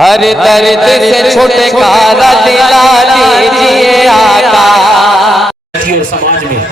ہر درد سے چھٹکارا دلا دیجئے آقا۔ اور سماج میں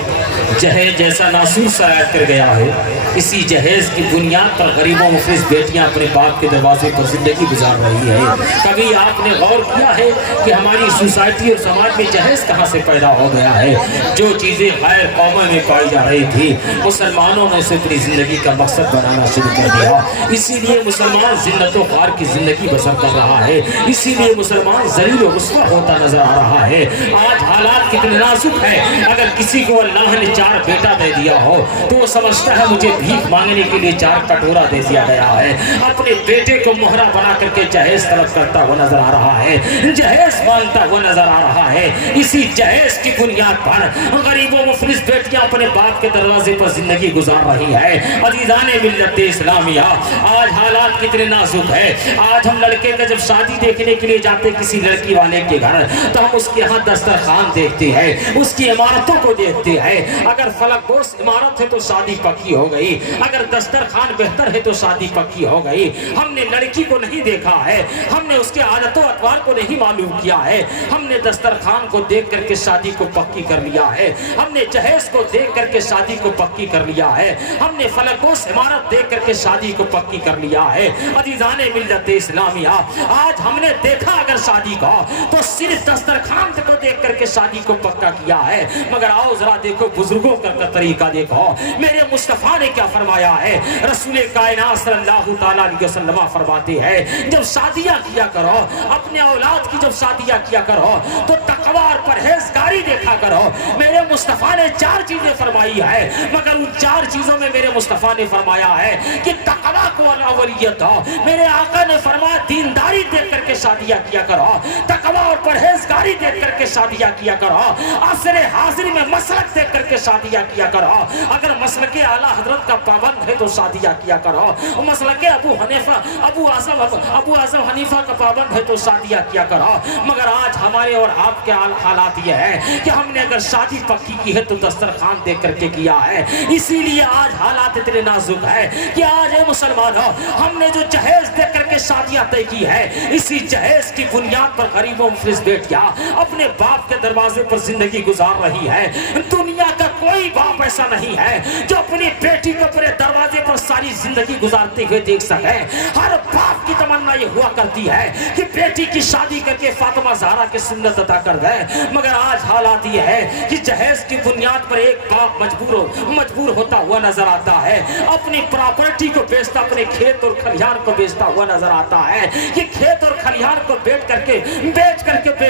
جہیز جیسا ناسور سرایت کر گیا ہے، اسی جہیز کی بنیاد پر غریب و مفلس بیٹیاں اپنے باپ کے دروازے پر زندگی گزار رہی ہے۔ کبھی آپ نے غور کیا ہے کہ ہماری سوسائٹی اور سماج میں جہیز کہاں سے پیدا ہو گیا ہے؟ جو چیزیں غیر قوموں میں پائی جا رہی تھی، مسلمانوں نے اسے اپنی زندگی کا مقصد بنانا شروع کر دیا۔ اسی لیے مسلمان ذلت و خوار کی زندگی بسر کر رہا ہے، اسی لیے مسلمان ذلیل و رسوا ہوتا نظر آ رہا ہے۔ آج حالات کتنے نازک ہیں، اگر کسی کو اللہ نے 4 بیٹا دے دیا ہو تو وہ سمجھتا ہے مجھے بھیک مانگنے کے لیے 4 کٹورا دے دیا گیا ہے، اپنے بیٹے کو مہرہ بنا کر کے جہیز طلب کرتا ہوا نظر آ رہا ہے، جہیز مانگتا ہوا نظر آ رہا ہے۔ اسی جہیز کی بنیاد پر غریب و مفلس بیٹیاں اپنے باپ کے دروازے پر زندگی گزار رہی ہے۔ عزیزان ملت اسلامیہ، آج حالات کتنے نازک ہے۔ آج ہم لڑکے کا جب شادی دیکھنے کے لیے جاتے کسی لڑکی والے کے گھر تو ہم اس کے ہاں دسترخوان دیکھتے ہیں، اس کی عمارتوں کو دیکھتے ہیں۔ اگر فلک بوس عمارت ہے تو شادی پکی ہو گئی، اگر دسترخوان بہتر ہے تو شادی پکی ہو گئی۔ ہم نے لڑکی کو نہیں دیکھا ہے، ہم نے اس کے عادت و اطوار کو نہیں معلوم کیا ہے، ہم نے دسترخوان کو دیکھ کر کے شادی کو پکی کر لیا ہے، ہم نے جہیز کو دیکھ کر کے شادی کو پکی کر لیا ہے، ہم نے فلک بوس عمارت دیکھ کر کے شادی کو پکی کر لیا ہے۔ عزیزان ملت اسلامیہ، آج ہم نے دیکھا اگر شادی کو تو صرف دسترخوان کو دیکھ کر کے شادی کو پکا کیا ہے، مگر آؤ ذرا دیکھو بزرگوں کا طریقہ دیکھو، میرے مصطفیٰ نے کیا فرمایا ہے۔ رسول کائنات صلی اللہ تعالیٰ علیہ وسلم فرماتے ہیں جب شادیاں کیا کرو، اپنے اولاد کی جب شادیاں کیا کرو تو تقوی اور پرہیزگاری دیکھا کرو۔ میرے مصطفیٰ نے 4 چیزیں فرمائی ہے، مگر ان 4 چیزوں میں میرے مصطفیٰ نے فرمایا ہے کہ تقوی کو الاولیت ہو۔ میرے آقا نے فرمایا دینداری دیکھ کر کے شادیاں کیا کرو، تقوی اور پرہیزگاری دیکھ کر کے شادیاں کیا کرو، عصر حاضر میں مسلک دیکھ کر کے شادیاں کیا کرو۔ اگر مسلک اعلیٰ حضرت کا پابند ہے تو شادیاں کیا کرو، مسلک ابو اعظم حنیفہ کا پابند ہے تو شادیاں کیا کرو۔ مگر آج ہمارے اور آپ کے حالات یہ ہے کہ ہم نے اگر شادی پکی کی ہے تو دسترخوان دیکھ کر کے کیا ہے۔ اسی لیے آج حالات اتنے نازک ہے کہ آج اے مسلمانوں، ہم نے جو جہیز دیکھ کر کے شادیاں طے کی ہے، اسی جہیز کی بنیاد پر غریب و مفلس بیٹیاں اپنے باپ کے دروازے پر زندگی گزار رہی ہے۔ دنیا کا کوئی باپ ایسا نہیں ہے جو اپنی بیٹی کو اپنے دروازے پر ساری زندگی گزارتے ہوئے دیکھ سکے۔ ہر باپ کی تمنا یہ ہوا کرتی ہے کہ بیٹی کی شادی کر کے فاطمہ زہرا کی سنت عطا کر دے، مگر آج حالات یہ ہے کہ جہیز کی بنیاد پر ایک باپ مجبور ہوتا ہوا نظر آتا ہے، اپنی پراپرٹی کو بیچتا، اپنے کھیت اور کھلیان کو بیچتا ہوا نظر آتا ہے کہ کھیت اور کھلیان کو بیچ کر کے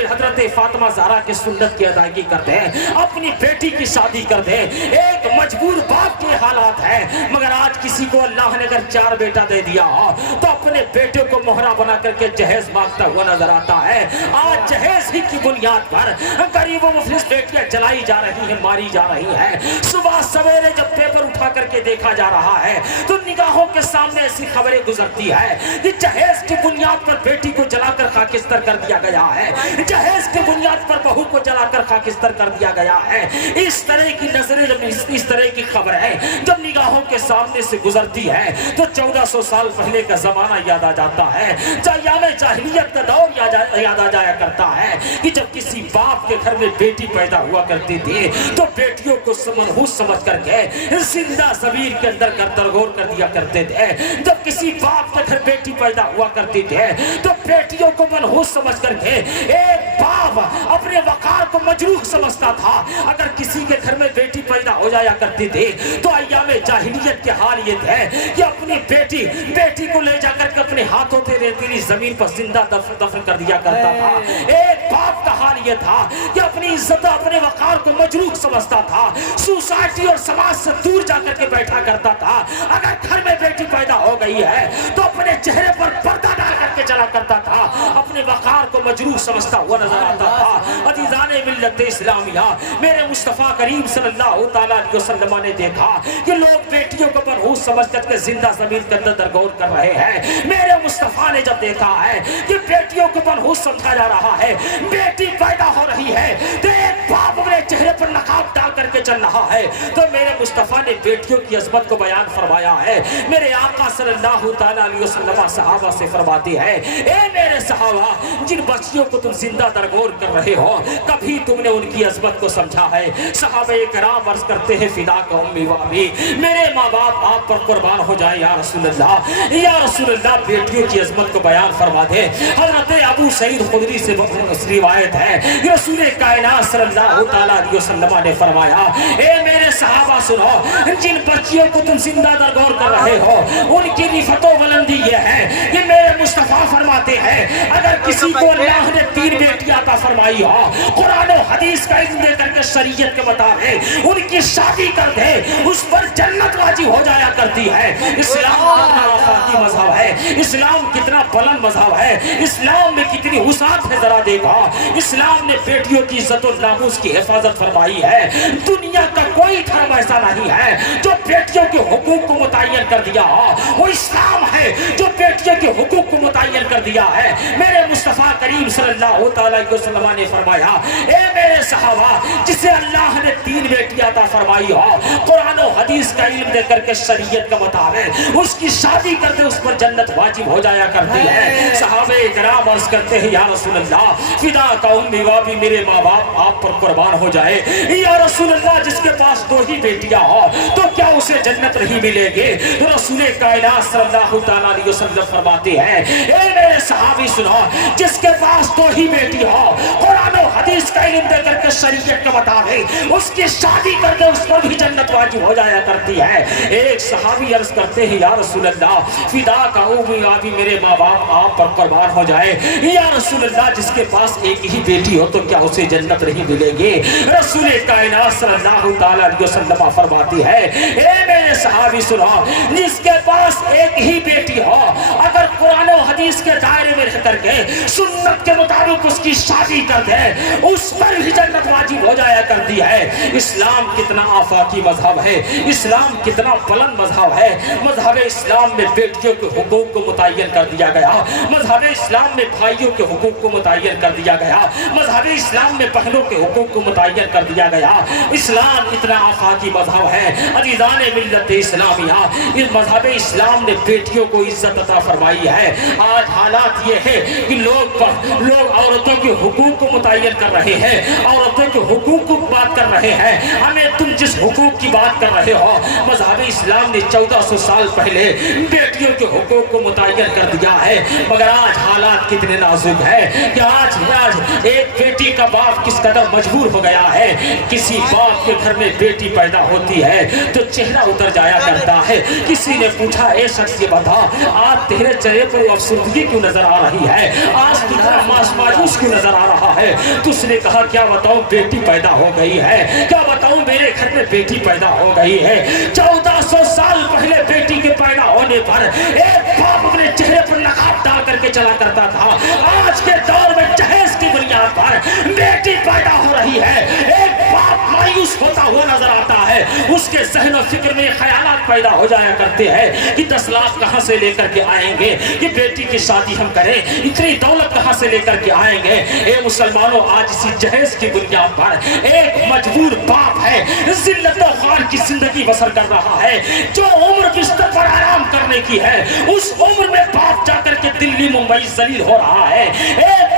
حضرت فاطمہ زہرا کی سنت کی ادائیگی کرتے ہیں، اپنی بیٹی کی شادی کر دے۔ ایک مجبور باپ کے حالات ہے، مگر آج کسی کو اللہ نے اگر 4 بیٹا دے دیا ہو تو اپنے بیٹے کو مہرہ بنا کر کے جہیز مانگتا ہوا نظر آتا ہے۔ آج جہیز ہی کی بنیاد پر غریب و مفلس بیٹیاں جلائی جا رہی ہیں، ماری جا رہی ہیں۔ صبح سویرے جب پیپر اٹھا کر کے دیکھا جا رہا ہے تو نگاہوں کے سامنے ایسی خبریں گزرتی ہے کہ جہیز کی بنیاد پر بیٹی کو جلا کر خاکستر کر دیا گیا ہے، جہیز کی بنیاد پر بہو کو جلا کر خاکستر کر دیا گیا ہے۔ اس طرح کی نظریں جب اس طرح کی خبریں جب نگاہوں کے سامنے سے گزرتی ہے تو 1400 سال پہلے کا زمانہ یاد آ جاتا ہے، ایام جاہلیت کا دور یاد آ جایا کرتا ہے کہ جب کسی باپ کے گھر میں بیٹی پیدا ہوا کرتی تھی تو بیٹیوں کو منحوس سمجھ کر کے زندہ زمین کے اندر گردرگور کر دیا کرتے تھے۔ جب کسی باپ کے گھر بیٹی پیدا ہوا کرتی تھی تو بیٹیوں کو منحوس سمجھ کر کے ایک باپ اپنے وقار کو مجروح سمجھتا تھا۔ اگر کسی کے گھر میں بیٹی پیدا ہو جایا کرتی تھی تو ایام جاہلیت کے حال یہ تھے کہ اپنی بیٹی کو لے جا کر کے اپنے ہاتھوں سے ریتیلی زمین پر زندہ دفن کر دیا کرتا تھا۔ ایک باپ کا حال یہ تھا کہ اپنی عزت اپنے وقار کو مجروح سمجھتا تھا، سوسائٹی اور سماج سے دور جا کر کے بیٹھا کرتا تھا۔ اگر گھر میں بیٹی پیدا ہو گئی ہے تو اپنے چہرے پر پردہ ڈال کر کے چلا کرتا تھا، اپنے وقار کو مجروح سمجھتا ہوا نظر آتا تھا۔ عزیزان ملت اسلامیہ، میرے مصطفیٰ کریم صلی اللہ تعالیٰ علیہ وسلم نے دیکھا کہ لوگ بیٹیوں کو منحوس سمجھ کر کے زندہ زمین کے اندر درگور کر رہے ہیں۔ میرے مصطفیٰ نے جب دیکھا ہے کہ بیٹیوں کو منحوس سمجھا جا رہا ہے، بیٹی پیدا ہو رہی ہے تو ایک बाप अपने चेहरे पर नकाब डाल करके चल रहा है, तो मेरे मुस्तफा ने बेटियों की अजमत को बयान फरमाया है। मेरे आका सल्लल्लाहु तआला अलैहि वसल्लम सहाबा से फरमाते हैं, ए मेरे सहाबा, जिन बच्चियों को तुम जिंदा दरगोर कर रहे हो, कभी तुमने उनकी अजमत को समझा है? सहाबे कराम अर्ज करते हैं, फिदा का उम्मी व अबी, मेरे माँ बाप आप पर कुर्बान हो जाए या रसूलल्लाह, या रसूलल्लाह, बेटियों की अजमत को बयान फरमा दे। हजरत अबू सईद खुदरी से रिवायत है, रसूल कायनात सल्लल्लाहु तआला अलैहि वसल्लम ने फरमाया, ए मेरे सहाबा सुनो, जिन बच्चियों को तुम जिंदा दरगोर कर रहे हो, उनकी रिफतो बुलंदी ये है कि मेरे मुस्तफा फरमाते हैं, अगर किसी को अल्लाह ने 3 बेटियां अता फरमाई हो, कुरान और हदीस का इल्म दे करके शरीयत के मुताबिक उनकी शादी कर दे, उस पर जन्नत वाजिब हो जाया करती है। इस्लाम कितना वफाकी मजहब है, इस्लाम कितना बुलंद मजहब है, इस्लाम में कितनी वसाअत है, जरा देखा। इस्लाम ने बेटियों की इज्जत और नामूस की हिफाजत फरमाई है। दुनिया का कोई धर्म ऐसा नहीं है जो बेटियों के हुकूक को मुतय्यन कर दिया हो, वो इस्लाम है जो बेटियों के हुकूक को मुतय्यन कर दिया है। मेरे मुस्तफा करीम सल्लल्लाहु तआला अलैहि वसल्लम ने फरमाया, ए मेरे सहाबा, जिसे अल्लाह ने 3 बेटियां अता फरमाई हो, कुरान और हदीस का इल्म दे करके शरीयत के मुताबिक उसकी शादी करते, उस पर जन्नत वाजिब हो जाया करती है। सहाबे किराम अर्ज करते हैं, या रसूलल्लाह, फिदा का उम्मी व अबी, मेरे माँ बाप आप पर कुर्बान हो जाए। या रसूलल्लाह, जिसके पास 2 ही बेटियां हो, तो क्या उसे जन्नत नहीं मिलेगी? रसूल कायनात सल्लल्लाहु तआला अलैहि वसल्लम फरमाते हैं, ए मेरे सहाबी सुनो, जिसके पास 2 ही बेटी हो, कुरान और हदीस का इल्म दे करके शरीयत के मुताबिक उसकी शादी करके उस पर भी जन्नत वाजिब हो जाया करती है। एक सहाबी अर्ज करते हैं, या रसूलल्लाह, फिदा का उम्मी व अबी, मेरे माँ बाप आप पर कुर्बान हो जाए। या रसूलल्लाह, जिसके पास 1 ही बेटी हो, तो क्या उसे जन्नत नहीं मिलेगी? रसूल कायनात सल्लल्लाहु तआला अलैहि वसल्लम फरमाती है, ए मेरे सहाबी सुनो, जिसके पास 1 ही बेटी हो, अगर कुरान और हदीस के दायरे में रह करके सुन्नत के मुताबिक उसकी शादी कर दे, उस पर भी जन्नत वाजिब हो जाया करती है। इस्लाम कितना आफाकी मजहब है, इस्लाम कितना बुलंद मजहब है। मजहब इस्लाम में बेटियों के हुकूक को मुतय्यन कर दिया गया, मजहब इस्लाम में भाइयों के हुकूक को मुतय्यन कर दिया गया, मजहब इस्लाम में बहनों के हुकूक को मुतय्यन कर दिया गया। इस्लाम इतना आफाकी मजहब है। अज़ीज़ाने मिल्लत इस्लामिया, इस मजहब इस्लाम ने बेटियों को इज्जत अता फरमाई है। आज हालात ये है कि लोग औरतों के हुकूक को मुतय्यन कर रहे हैं, औरतों के हुकूक को बात कर रहे हैं। हमें तुम जिस हुकूक की बात कर रहे हो, मजहब इस्लाम ने 1400 साल पहले बेटियों के हुकूक को मुतय्यन कर दिया है। मगर आज हालात कितने नाजुक है कि आज एक बेटी का बाप किस कदर मजबूर हो गया है। किसी बाप के घर में बेटी पैदा होती है तो चेहरा उतर जाया करता है। किसी ने पूछा, ए शख्स ये बता, आज तेरे चेहरे पर अफसुर्दगी क्यों नजर आ रही है, आज तुझे मायूस क्यों नजर आ रहा है? तो उसने कहा, क्या बताऊं, बेटी पैदा हो गई है, क्या बताऊं, मेरे घर में बेटी पैदा हो गई है। 1400 साल पहले बेटी के पैदा होने पर एक बाप अपने चेहरे पर नकाब डाल करके चला करता था। आज के दौर में जहेज की बुनियाद पर बेटी पैदा हो रही है, एक बाप मायूस होता हुआ नजर आता है। उसके ज़हन और फिक्र में ख्यालात पैदा हो जाया करते हैं कि 10 लाख कहां से लेकर के आएंगे कि बेटी की शादी हम करें, इतनी दौलत कहां से लेकर के आएंगे। ए मुसलमानों, आज इसी जहेज की बुनियाद पर एक मजबूर बाप है, जिल्लत और ख्वार की जिंदगी बसर कर रहा है। जो उम्र बिस्तर पर आराम करने की है, उस उम्र में बाप जाकर के दिल्ली मुंबई जलील हो रहा है। एक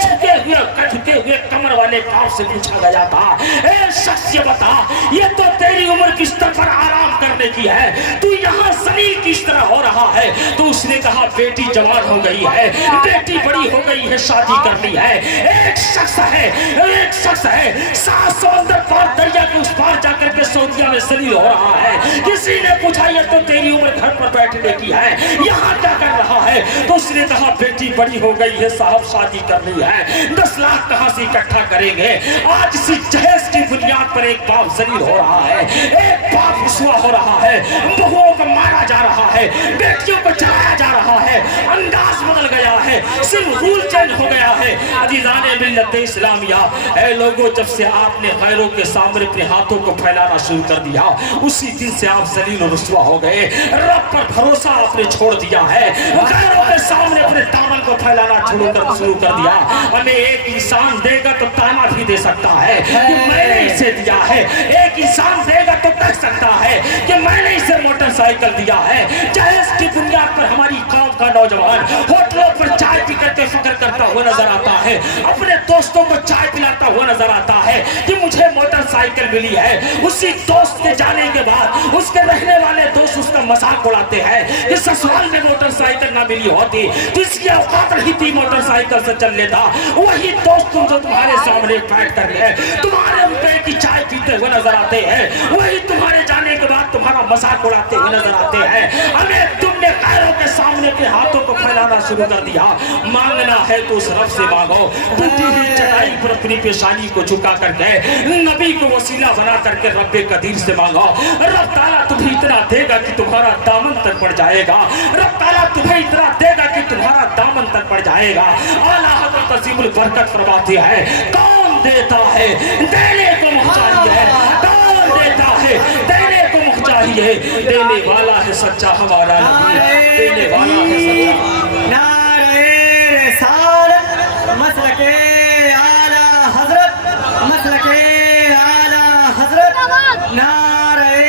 झुके हुए कमर वाले बाप से पूछा गया था, ए शख्स ये बता, ये तो तेरी उम्र बिस्तर पर आराम करने की है, तू यहाँ जलील किस तरह हो रहा है? तो उसने कहा, बेटी जवान हो गई है, बेटी बड़ी हो गई है, शादी करनी है। एक शख्स है 7 समंदर पार दरिया के उस पार जाकर के सऊदिया में जलील हो रहा है। किसी ने पूछा, ये तो तेरी उम्र घर पर बैठने की है, यहाँ क्या कर रहा है? तो उसने कहा, बेटी बड़ी हो गई है साहब, शादी करनी है, 10 लाख कहां से इकट्ठा करेंगे? आज इसी जहेज की बुनियाद पर एक बाप जलील हो रहा है, एक बाप रुसवा हो रहा है, बहुओं को मारा जा रहा है, बेटियों को चलाया जा रहा है, अंदाज बदल गया है, सिर्फ रूल चेंज हो गया है। अजीजाने मिल्लत इस्लामिया, ऐ लोगों, जब से आपने गैरों के सामने अपने हाथों को फैलाना शुरू कर दिया, उसी दिन से आप जलील और रुस्वा हो गए। रब पर भरोसा आपने छोड़ दिया है, गैरों के सामने अपने दामन को फैलाना शुरू कर दिया। हमें एक इंसान देगा तो ताना भी दे सकता है कि मैंने इसे दिया है, एक इंसान देगा तो कह सकता है कि मैंने इसे मोटरसाइकिल दिया है। जहेज की बुनियाद पर हमारी कौम का नौजवान होटलों पर चाय पी करके फिक्र करता हुआ नजर आता है, अपने दोस्तों को चाय पिलाता हुआ नजर आता है कि मुझे मोटरसाइकिल मिली है। उसी दोस्त के जाने के बाद उसके रहने वाले दोस्त उसका मजाक उड़ाते हैं कि ससुराल में मोटरसाइकिल ना मिली होती तो इसकी औकात रही थी मोटरसाइकिल से चल लेता। वही दोस्त जो तुम्हारे सामने बैठ कर है, तुम्हारे रुपए की चाय पीते हुए नजर आते हैं, वही तुम्हारे जाने के बाद तुम्हारा मजाक उड़ाते हुए नजर आते हैं। हमें तुमने गैरों के सामने अपने हाथों को फैलाना शुरू कर दिया। मांगना है तो उस रब से मांगो। टूटी हुई चटाई पर अपनी पेशानी को झुका करके नबी को वसीला बना करके रब्बे कदीर से मांगो। रब ताला तुम्हें इतना देगा कि तुम्हारा दामन तक पड़ जाएगा। रब ताला तुम्हें इतना देगा कि तुम्हारा दामन तक पड़ जाएगा। आला हज़रत अज़ीमुल बरकत फरमाते हैं, कौन देता है देने को मुहताज है, कौन देता है देने को मुहताज है। देने वाला है सच्चा हमारा नबी, देने वाला है सच्चा। नारे रिसालत मसलके आला हजरत, मसलके आला हजरत, नारे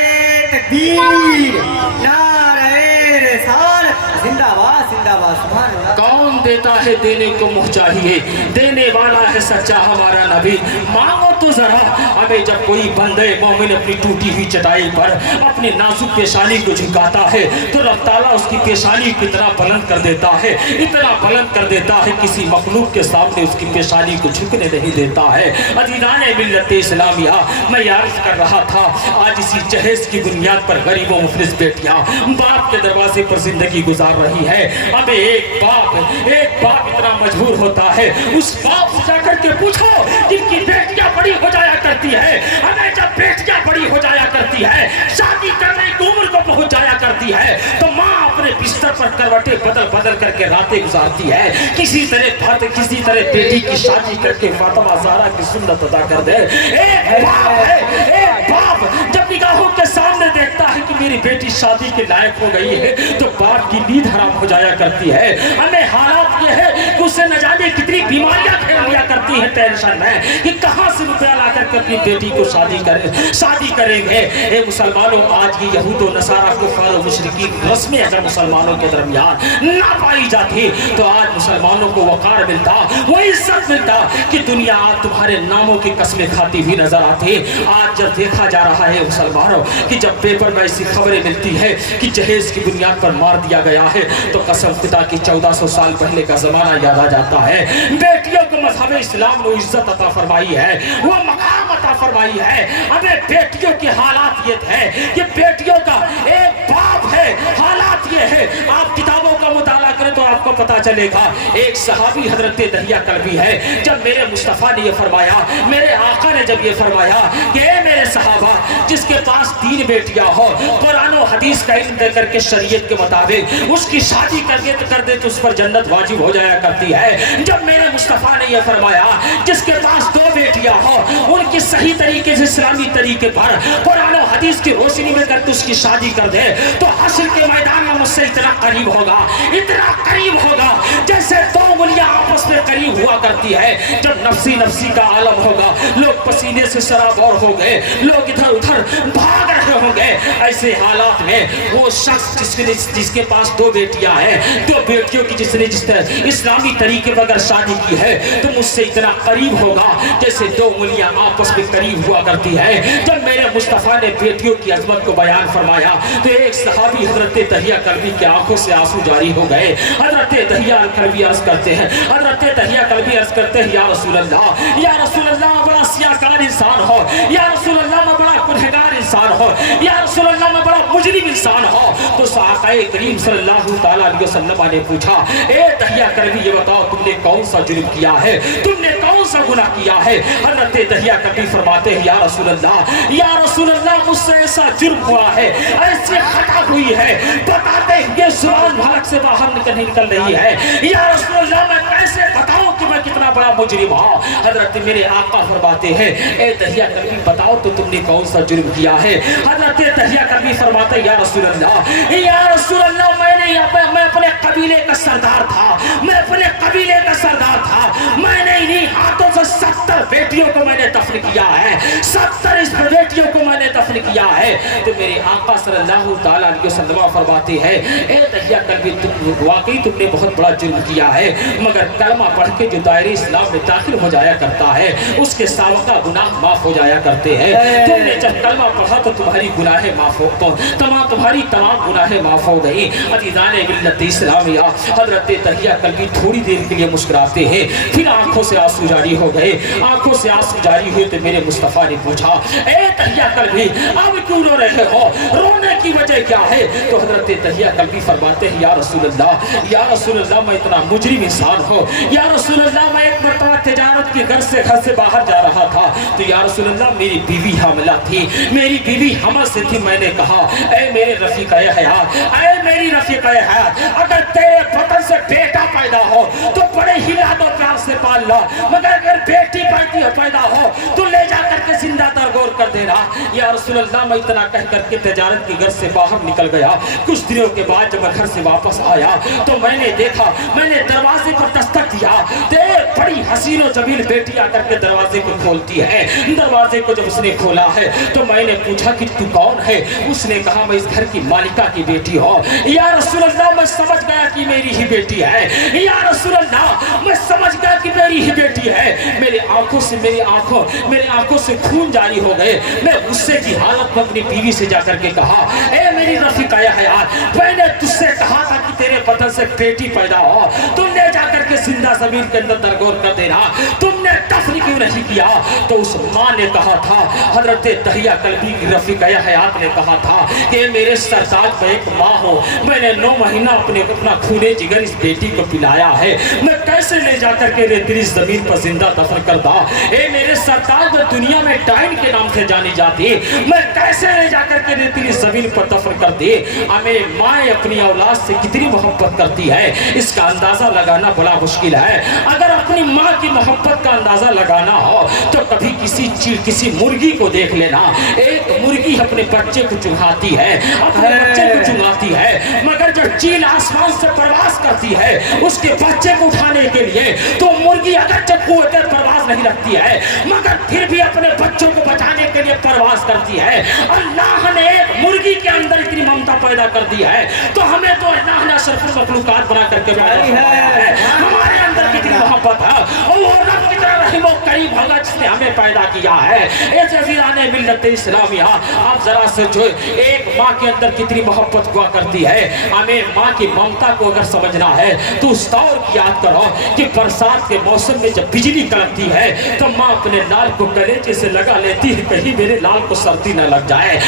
तकबीर, नारे रिसालत, जिंदाबाद जिंदाबाद, सुभान अल्लाह। कौन देता है देने को मुँह चाहिए, देने वाला है सच्चा हमारा नबी। मांगो तो जरा। हमें जब कोई बंदे मोमिन अपनी टूटी हुई चटाई पर अपनी नाजुक पेशानी को झुकाता है तो रब ताला उसकी पेशानी को इतना बुलंद कर देता है, इतना बुलंद कर देता है, किसी मखलूक के सामने उसकी पेशानी को झुकने नहीं देता है। अज़ीज़ाने मिल्लत इस्लामिया, मैं अर्ज़ कर रहा था, आज इसी जहेज की बुनियाद पर गरीबों मुफलिस बेटियां बाप के दरवाजे पर जिंदगी गुजार रही है। हमें एक बाप इतना मजबूर होता है, उस बाप से जाकर के पूछो जिनकी बेटियां बड़ी हो जाया करती है। हमें जब बेटियां बड़ी हो जाया करती है, शादी करने की उम्र को पहुंच जाया करती है, तो माँ अपने बिस्तर पर करवटें बदल बदल करके रातें गुजारती है। किसी तरह बेटी की शादी करके फातिमा ज़हरा की सुन्नत अदा कर दे। एक बाप जब निगाहों के सामने देखता है कि मेरी बेटी शादी के लायक हो गई है तो बाप की नींद हराम हो जाया करती है। हमें हालात ये है कि उसे न जाने कितनी बीमारियां खेल लिया करती है टेंशन में कि कहां से रुपया ला करके अपनी बेटी को शादी करेंगे। ए मुसलमानों, आज की यहूद व नसारा कुफार व मुशरिकीन रस्में अगर मुसलमानों के दरमियान ना पाई जाती तो आज मुसलमानों को वकार मिलता, वो इज्जत मिलता कि दुनिया आज तुम्हारे नामों की कस्में खाती हुई नजर आती। आज जब देखा जा रहा है मुसलमानों कि जब पेपर में ऐसी खबरें मिलती है कि जहेज की बुनियाद पर मार दिया गया है तो कसम खुदा की 1400 साल पहले का जमाना याद आ जाता है। बेटियों को मज़हब इस्लाम ने इज्जत अता फरमाई है, वो मकाम अता फरमाई है। हमें बेटियों के हालात ये थे कि बेटियों का एक बाप है, हालात ये है। आप किताबों का मुताला करें तो आपको पता चलेगा। एक सहाबी हजरत दहिया कल्बी है, जब मेरे मुस्तफ़ा ने ये फरमाया, मेरे आका ने जब ये फरमाया कि मेरे सहाबा जिसके पास 3 बेटियां हो, कुरान और हदीस का इल्म दे करके शरीयत के मुताबिक उसकी शादी कर दे तो उस पर जन्नत वाजिब हो जाया करती है। जब मेरे मुस्तफ़ा ने यह फरमाया जिसके पास 2 बेटियां हो, उनकी सही तरीके से इस्लामी तरीके पर कुरान और हदीस की रोशनी में करके उसकी शादी कर दे तो हश्र के मैदान में मुझसे इतना करीब होगा, इतना करीब होगा जैसे 2 उंगलियां आपस में करीब हुआ करती है। जब नफसी का आलम होगा, लोग पसीने से सराबोर हो गए, लोग इधर उधर भाग रहे होंगे, ऐसे हालात में वो शख्स जिसके पास 2 बेटियां हैं, 2 बेटियों की जिसने इस्लामी तरीके पर अगर शादी की है तो मुझसे इतना करीब होगा जैसे 2 उंगलियां आपस में करीब हुआ करती है। जब मेरे मुस्तफ़ा ने बेटियों की अजमत को बयान फरमाया तो एक सहाबी हजरत दहिया कल्बी की आंखों से आंसू जारी हो गए। हजरत दहिया कल्बी अर्ज करते हैं, हजरत दहिया कल्बी अर्ज करते हैं, या रसूल अल्लाह बड़ा सियाकार इंसान हो, या रसूल अल्लाह मैं बड़ा गुनहगार इंसान हो, या रसूल अल्लाह मैं बड़ा मुजरिम इंसान हो। तो सहाबाए करीम सल्लल्लाहु तआला अलैहि वसल्लम ने पूछा, ए दहिया कल्बी ये बताओ तुमने कौन सा जुर्म किया है, तुमने कौन سا گناہ کیا ہے؟ حضرت دہیا کبھی فرماتے ہیں یا رسول اللہ مجھ سے ایسا جرم ہوا ہے، ایسی خطا ہوئی ہے، بتاتے یہ زبان حلق سے باہر نکل رہی ہے، یا رسول اللہ میں کیسے بتاؤں کہ میں کتنا بڑا مجرم ہوں؟ حضرت میرے آقا فرماتے ہیں اے دہیا کبھی بتاؤ تو تم نے کون سا جرم کیا ہے؟ حضرت دہیا کبھی فرماتے ہیں یا رسول اللہ میں اپنے قبیلے کا سردار تھا، میں نے انہی ہاتھوں سے 70 بیٹیوں کو میں نے دفن کیا ہے، 70 اس بیٹیوں کو میں نے دفن کیا ہے۔ تو میرے آقا صلی اللہ تعالیٰ علیہ وسلم فرماتے ہیں اے دہیا کبھی واقعی تم نے بہت بڑا جرم کیا ہے، مگر کلمہ پڑھ کے جو دائرے اسلام میں داخل ہو جایا کرتا ہے اس کے سابقہ گناہ معاف ہو جایا کرتے ہیں۔ تم نے جب کلمہ پڑھا تو تمہاری گناہیں معاف ہو، تمہاری تمام گناہیں معاف ہو گئی۔ عزیزان ملت اسلامیہ، حضرت دہیا کلبی تھوڑی دیر کے لیے مسکراتے ہیں، پھر آنکھوں سے آنسو جاری ہو گئے۔ آنکھوں سے آنسو جاری ہوئے تو میرے مصطفیٰ نے پوچھا اے دہیا کلبی اب کیوں رو رہے ہو، رونے کی وجہ کیا ہے؟ تو حضرت دہیا کلبی فرماتے ہیں یا رسول اللہ میں اتنا مجرم انسان ہوں، یا رسول اللہ میں ایک مرتبہ تجارت کے گھر سے باہر جا رہا تھا تو یا رسول اللہ میری بیوی حاملہ تھی، میری بیوی حمل سے تھی۔ میں نے کہا اے میرے رفیق حیات، اگر تیرے بطن سے بیٹا پیدا ہو تو بڑے ہی لاد و پیار سے پال لا، مگر اگر بیٹی پیدا ہو تو لے جا کر کے زندہ درگور کر دینا۔ یا رسول اللہ میں اتنا کہہ کر کے تجارت کے گھر سے باہر نکل گیا۔ کچھ دنوں کے بعد جب میں گھر سے واپس آیا تو میں نے دیکھا، میں نے دروازے پر دستک دیا، بڑی حسین و جمیل بیٹی آ کر کے دروازے کو کھولتی ہے۔ دروازے کو جب اس نے کھولا ہے تو میں نے پوچھا کہ تو کون ہے؟ اس نے کہا میں اس گھر کی مالکہ کی بیٹی ہوں۔ یا رسول اللہ میں سمجھ گیا کہ میری ہی بیٹی ہے، یا رسول اللہ میں سمجھ گیا کہ میری ہی بیٹی ہے۔ میرے آنکھوں سے خون جاری ہو گئے۔ میں غصے کی حالت میں اپنی بیوی سے جا کر کے کہا اے میری رفیقہ حیات، میں نے تجھ سے کہا تھا کہ تیرے بدن سے بیٹی پیدا ہو، تم نے جا کر کے زندہ زمین کے اندر درگور کر دینا، تم نے دفن کیوں نہیں کیا؟ تو اس ماں نے کہا تھا، حضرت دہیا کلبی کی رفیقہ حیات نے کہا تھا کہ میرے سرتاج میں ایک ماں ہو، میں نے 9 مہینہ اپنا خونے جگر اس بیٹی کو پلایا ہے، میں کیسے لے جا کر کے ریتیلی زمین پر زندہ دفن کر دا؟ اے میرے سرتاج میں دنیا میں ڈائن کے نام سے جانی جاتی، میں کیسے لے جا کر کے ریتیلی زمین پر دفن کر دے؟ میری ماں اپنی اولاد سے کتنی محبت کرتی ہے اس کا اندازہ لگانا بڑا مشکل ہے۔ اگر اپنی ماں کی محبت کا اندازہ لگانا ہو تو کبھی کسی مرغی کو دیکھ لینا۔ ایک مرغی اپنے بچے کو چنگاتی ہے، مگر جب چیل آسمان سے پرواز کرتی ہے اس کے بچے کو اٹھانے کے لیے تو مرغی اگرچہ قوت پرواز نہیں رکھتی ہے مگر پھر بھی اپنے بچوں کو بچانے کے لیے پرواز کرتی ہے۔ اللہ نے ایک مرغی کے اندر اتنی ممتا پیدا کر دی ہے تو ہمیں تو اللہ نے اشرف المخلوقات بنا کر کے ہمارے اندر کتنی محبت ہے، اور وہ رب کتنا رحیم و کریم ہوگا جس نے ہمیں پیدا کیا ہے۔ ایسے عزیزان ملت اسلامیہ، آپ ذرا سے جو ایک ماں کے اندر کتنی محبت ہوا کرتی ہے، ہمیں ماں کی ممتا کو اگر سمجھنا ہے تو اس دور کی یاد کرو کہ برسات کے موسم میں جب بجلی کڑکتی ہے تو ماں اپنے لال کو کلیجے سے لگا لیتی ہے کہیں میرے لال کو سردی نہ لگ جائے۔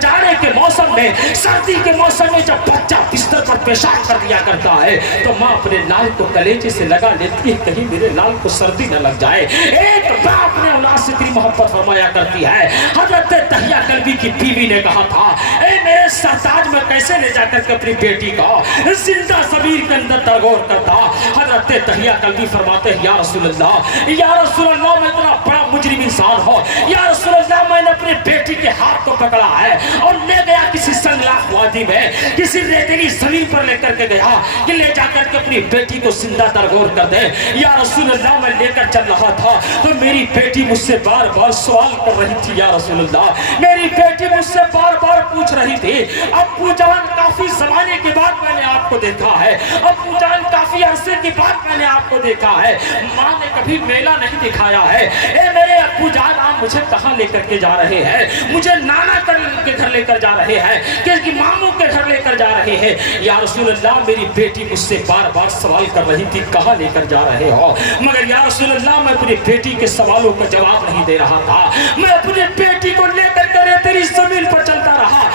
جاڑے کے موسم میں، سردی کے موسم میں جب بچہ بستر پر پیشاب کر دیا کرتا ہے تو ماں اپنے لال کو کلیجے سے لگا لیتی ہے کہیں میرے لال کو سردی نہ لگ جائے۔ ایک ماں اپنے اولاد سے اتنی محبت فرمایا کرتی ہے۔ حضرت دہیا کلبی کی بیوی نے کہا تھا اے میرے سرتاج میں کیسے لے جا کر کے اپنی بیٹی کو زندہ زمین کے اندر درگور کرتا؟ حضرت دہیا کلبی فرماتے ہیں یا رسول اللہ میں اتنا بڑا مجرم انسان ہوں، یا رسول اللہ میں نے اپنی بیٹی کے ہاتھ کو پکڑا ہے اور لے گیا کسی سنگلاخ وادی میں، کسی ریتیلی زمین پر لے کر کے گیا کہ لے جا کر کے اپنی بیٹی کو زندہ درگور کر دے۔ یا رسول اللہ میں لے کر چل رہا تھا تو میری بیٹی مجھ سے بار بار سوال کر رہی تھی، یا رسول اللہ میری بیٹی مجھ سے بار بار پوچھ رہی تھی ابو جان کافی زمانے کے بعد میں نے آپ کو دیکھا ہے، ابو جان کافی عرصے کے بعد میں نے آپ کو دیکھا ہے، ماں نے کبھی میلہ نہیں دکھایا ہے، اے میرے ابو جان آپ مجھے کہاں لے کر کے جا رہے ہیں؟ مجھے نانا کے گھر لے کر جا رہے ہیں کہ ماموں کے گھر لے کر جا رہے ہیں؟ یا رسول اللہ میری بیٹی مجھ سے بار بار سوال کر رہی تھی کہاں لے کر جا رہے ہو، مگر یا رسول اللہ میں اپنی بیٹی کے سوالوں کا جواب نہیں دے رہا تھا، میں اپنی بیٹی کو لے کر کے تیری زمین پر چلتا رہا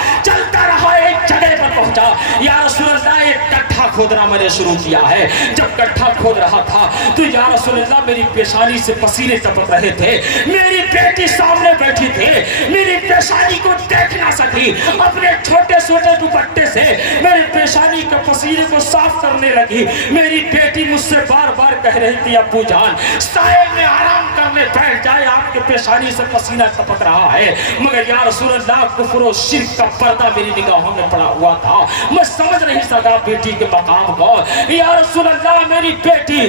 रहा एक जगह पर पहुंचा, या रसूल अल्लाह एक गड्ढा खोदना मैंने शुरू किया है। जब गड्ढा खोद रहा था तो या रसूल अल्लाह मेरी पेशानी से पसीने टपक रहे थे। मेरी बेटी सामने बैठी थी, मेरी पेशानी को देख ना सकी, अपने छोटे छोटे दुपट्टे से मेरी पेशानी के पसीने को साफ करने लगी। मेरी बेटी मुझसे बार बार कह रही थी, अब्बू जान साए में आराम करने बैठ जाए, आपके पेशानी से पसीना टपक रहा है। मगर या रसूल अल्लाह कुफ्र और शिर्क का पर्दा मेरी निगाहों में पड़ा हुआ था, मैं समझ नहीं सका बेटी के मकाम को। या रसूल अल्लाह मेरी बेटी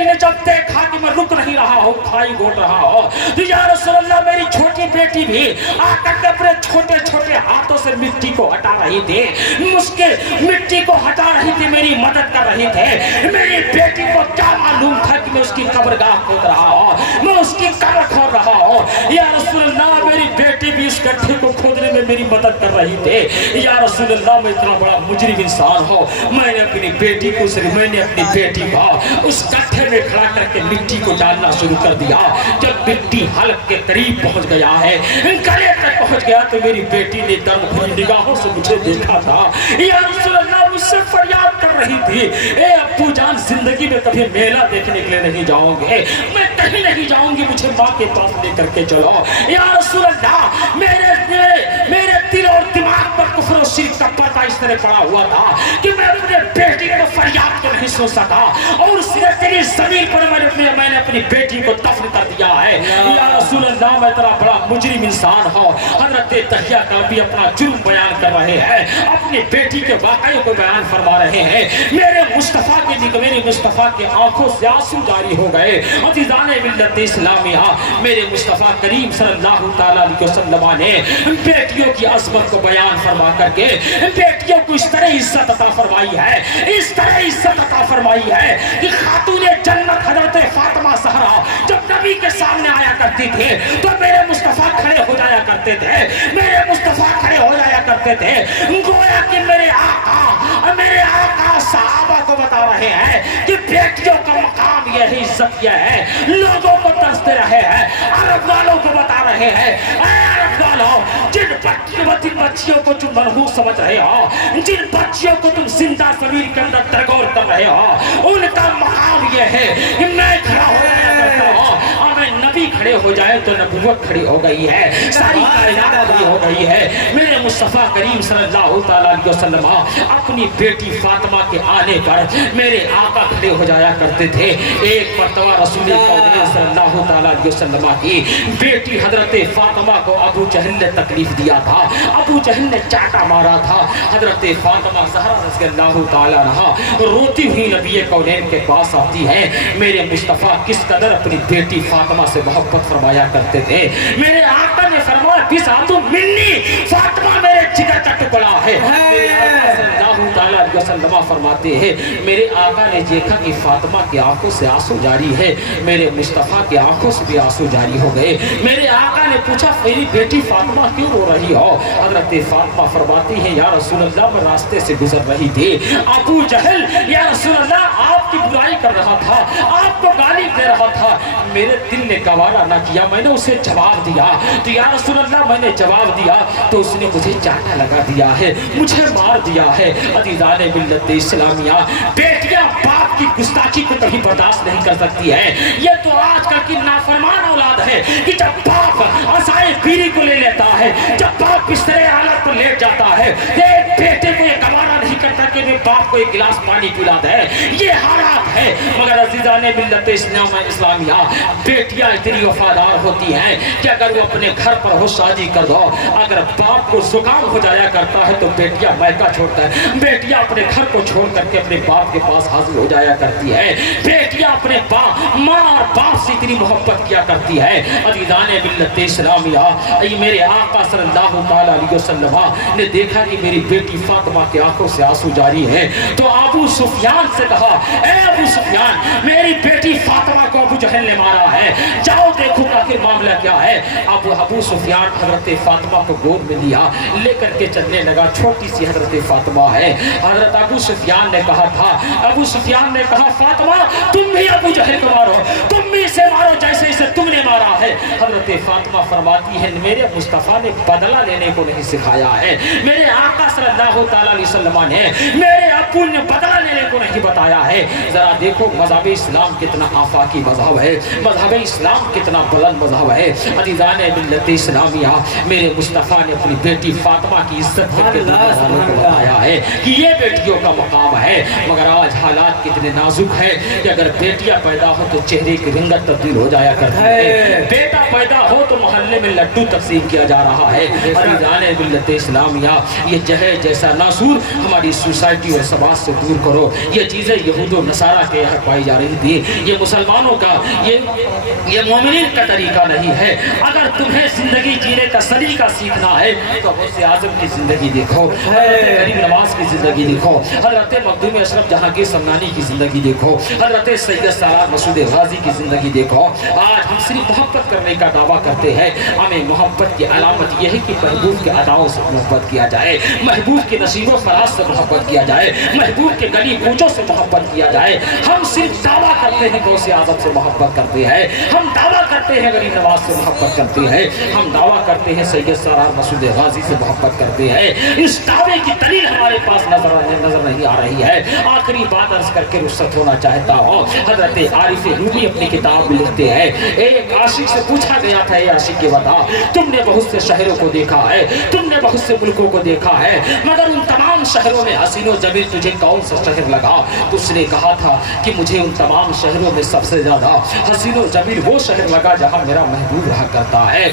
ने जब देखा कि मैं रुक नहीं रहा हूँ, खाई घोट रहा हूँ, तो या रसूल अल्लाह मेरी छोटी बेटी भी आकर के अपने छोटे छोटे हाथों से मिट्टी को हटा रही थी, मुश्किल मिट्टी को हटा रही थी, मेरी मदद कर रही थी। मेरी बेटी को क्या मालूम था कि मैं उसकी कब्रगाह खोद रहा हूँ, मैं उसकी कब्र खोद रहा हूँ। या रसूल अल्लाह मेरी बेटी भी इस गड्ढे को खोदने में मेरी मदद कर रही थी। या रसूल अल्लाह मैं इतना बड़ा मुजरिम इंसान हूँ, मैंने अपनी बेटी को उस गड्ढे में खड़ा करके मिट्टी को डालना शुरू कर दिया। जब मिट्टी हल्क के करीब पहुंच गया है, गले तक पहुंच गया, तो मेरी बेटी ने दर्द भरी निगाहों से मुझे देखा था। या रसूल अल्लाह मुझसे फरियाद कर रही थी, ए अब्बू जान जिंदगी में कभी मेला देखने के लिए नहीं जाओगे, मैं कहीं नहीं जाऊंगी, मुझे माँ के पास लेकर के चलो। या रसूल अल्लाह मेरे दिल और दिमाग पर कुफ्र और शिर्क का पर्दा इस तरह पड़ा हुआ था कि मैं अपने बेटी को फरियाद को नहीं सुन सका, और तेरी जमीन पर मैंने अपनी बेटी को दफन कर दिया है। या रसूल अल्लाह मैं तेरा बड़ा मुजरिम इंसान हूँ। हजरत तहिया का भी अपना जुर्म बयान कर रहे हैं, अपनी बेटी के वाक़ये को बयान फरमा रहे हैं। मेरे मुस्तफ़ा के आंखों से आंसू जारी हो गए। अज़ीज़ाने मिल्लत इस्लामिया, मेरे मुस्तफ़ा करीम सल्लल्लाहु तआला अलैहि वसल्लम ने बेटियों की अज़मत को बयान फरमा करके बेटियों को इस तरह इज्जत अता फरमाई है, इस तरह इज्जत अता फरमाई है कि खातूने जन्नत हज़रत फातिमा ज़हरा जब नबी के सामने आया करती थी तो मेरे मुस्तफ़ा खड़े हो जाया करते थे, मेरे मुस्तफ़ा खड़े हो जाया करते थे, गोया कि मेरे आका सहाबा को बता रहे हैं कि बेटियों का मकाम यही इज्जत है। लोगों को दसते रहे हैं, अरब वालों को बता रहे हैं, अरब वालों जिन बच्चियों को तुम मनहूस समझ रहे हो, जिन बच्चियों को तुम जिंदा ज़मीन के अंदर तरगोर कर रहे हो, उनका मकाम यह है कि मैं खड़ा हो जाया करता हूँ, नबी खड़े हो जाए तो नबूवत खड़ी हो गई है, सारी कायनात खड़ी हो गई है। मेरे मुस्तफ़ा करीम सल्लल्लाहु तआला अलैहि वसल्लम अपनी बेटी फातिमा के आने पर मेरे आका खड़े हो जाया करते थे। एक मर्तबा रसूल सल्लल्लाहु तआला अलैहि वसल्लम की बेटी हजरत फातिमा को अबू जहल ने तकलीफ दिया था, अबू जहल ने चाटा मारा था। हजरत फातिमा ज़हरा रज़ियल्लाहु तआला अन्हा रोती हुई नबी कौनैन के पास आती है। मेरे मुस्तफ़ा किस कदर अपनी बेटी फातिमा से मोहब्बत फरमाया करते थे। मेरे आका ने फरमाया बिसातु मिन्नी, फातिमा मेरे जिगर का टुकड़ा है। मेरे आका सल्लल्लाहु तआला अलैहि वसल्लम फरमाते हैं, मेरे आका ने देखा कि फातिमा की आंखों से आंसू जारी है, मेरे मुस्तफ़ा की आंखों से भी आंसू जारी हो गए। मेरे आका ने पूछा, मेरी बेटी फातिमा क्यों रो रही हो? हजरत फातिमा फरमाती है, या रसूल अल्लाह मैं रास्ते से गुजर रही थी, अबू जहल या रसूल अल्लाह आपकी बुराई कर रहा था, आपको गाली दे रहा था, मेरे दिल ने गवारा ना किया, मैंने उसे जवाब दिया। तो या रसूल अल्लाह मैंने जवाब दिया तो उसने मुझे चाटा लगा दिया है, मुझे मार दिया है। अज़ीज़ाने मिल्लत इस्लामिया, बेटियां बाप की गुस्ताखी को कभी बर्दाश्त नहीं कर सकती है। ये तो आजकल की नाफरमान औलाद है कि जब बाप असाए बीरी को ले लेता है, जब बाप बिस्तरे हालत पर लेट जाता है, एक बेटे को ये गवारा नहीं करता कि मैं बाप को एक गिलास पानी पिला दे, ये हालात है। मगर अज़ीज़ाने मिल्लत इस्लामिया, बेटियां इतनी वफादार होती हैं कि अगर वो अपने घर पर हो शादी कर दो, अगर बाप को जुकाम हो जाया करता है तो बेटियां मैका छोड़ता है, बेटियां अपने घर को छोड़ करके अपने बाप के पास हाजिर हो जाया करती है। बेटियां अपने माँ और बाप से इतनी मोहब्बत किया करती है। अज़ीज़ाने मिल्लत इस्लामिया, मेरे आका सल्लल्लाहु तआला अलैहि वसल्लम ने देखा कि मेरी बेटी फातिमा की आंखों से आंसू जारी है, तो अबू सुफियान से कहा, ए अबू सुफियान, मेरी बेटी फातिमा को अबू जहल ने मारा है, जाओ देखो आखिर मामला क्या है। अबू सुफियान हजरत फातिमा को गोद में लिया, लेकर के चलने लगा। छोटी सी हजरत फातिमा है। हजरत अबू सुफियान ने कहा था, अबू सुफियान ने कहा, फातिमा तुम भी अबू जहल को मारो, तुम भी इसे मारो जैसे इसे तुमने मारा है। حضرت فاطمہ فرماتی ہے میرے مصطفیٰ نے بدلہ لینے کو نہیں سکھایا ہے، میرے آقا صلی اللہ تعالیٰ علیہ وسلم نے میرے ابو نے بدلہ لینے کو نہیں بتایا ہے۔ ذرا دیکھو مذہب اسلام کتنا آفاقی مذہب ہے، مذہب اسلام کتنا بلند مذہب ہے۔ عزیزان ملت اسلامیہ، میرے مصطفیٰ نے اپنی بیٹی فاطمہ کی عزت کر کے بتایا ہے کہ یہ بیٹیوں کا مقام ہے، مگر آج حالات کتنے نازک ہیں کہ اگر بیٹیاں پیدا ہو تو چہرے کی رنگت تبدیل ہو جایا کرتی ہے، بیٹا پیدا ہو تو محلے میں لڈو تقسیم کیا جا رہا ہے۔ عزیزان ملت اسلامیہ، یہ جہیز جیسا ناسور ہماری سوسائٹی اور سماج سے دور کرو۔ یہ چیزیں یہود و نصارہ کے یہاں پائی جا رہی تھی، یہ مسلمانوں کا یہ مومنین کا طریقہ نہیں ہے۔ اگر تمہیں زندگی جینے کا سلیقہ سیکھنا ہے تو غوث اعظم کی زندگی دیکھو، حضرت غریب نواز کی زندگی دیکھو، حضرت مخدوم اشرف جہانگیر سمنانی کی زندگی دیکھو، حضرت سید سالار مسعود غازی کی زندگی دیکھو۔ آج ہم صرف محبت کرنے کا دعویٰ کرتے ہیں، ہمیں محبت کی علامت یہ ہے کہ محبوب کے اداؤں سے محبت کیا جائے، محبوب کے نصیب و فراز سے محبت کیا جائے، محبوب کے گلی کوچوں سے محبت کیا جائے۔ ہم صرف دعویٰ کرتے ہیں غوث اعظم سے محبت کرتے ہیں، ہم دعویٰ کرتے ہیں غریب نواز سے محبت کرتے ہیں، ہم دعویٰ کرتے ہیں سید سالار مسعود غازی سے محبت کرتے ہیں۔ اس دعوے کی دلیل ہمارے پاس نظر نہیں آ رہی ہے۔ آخری بات عرض کر کے رخصت ہونا چاہتا ہوں، حضرت عارف رومی اپنی کتاب میں لکھتے ہیں، ایک عاشق سے پوچھا گیا تھا، اے عاشق بتا تم نے بہت سے شہروں کو دیکھا ہے، تم نے بہت سے ملکوں کو دیکھا ہے، مگر ان تمام شہروں میں حسین و جمیل تجھے کون سا شہر لگا؟ تو اس نے کہا تھا کہ مجھے ان تمام شہروں میں سب سے زیادہ حسین و جمیل وہ شہر لگا جہاں میرا محبوب رہا کرتا ہے۔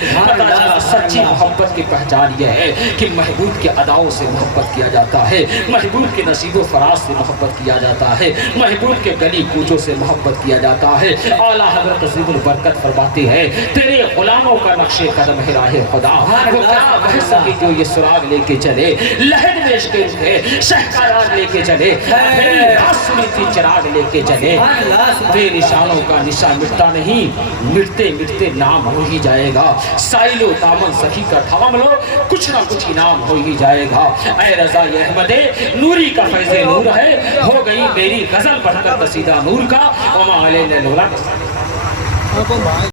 سچی محبت کی پہچان یہ ہے کہ محبوب کے اداؤں سے محبت کیا جاتا ہے، محبوب کے نصیب و فراز سے محبت کیا جاتا ہے، محبوب کے گلی کوچوں سے محبت کیا جاتا ہے۔ اعلیٰ حضرت عظیم البرکت فرماتے ہیں تیرے غلاموں کا نقش قدم ہے راہ خدا، وہ کیا کہہ سکے جو یہ سراغ لے کے چلے، لہد میں عشق اٹھے شہکار لے کے چلے، میری بات سنی تھی چراغ لے کے چلے۔ بے نشانوں کا نشان مٹتا نہیں، مٹتے مٹتے نام ہو ہی جائے گا، سائل و دامن سخی کا تھام لو کچھ نہ کچھ انعام ہو ہی جائے گا۔ اے رضا احمد نوری کا فیض نور ہے، ہو گئی میری غزل پڑھ کر قصیدہ نور کا، وما علینا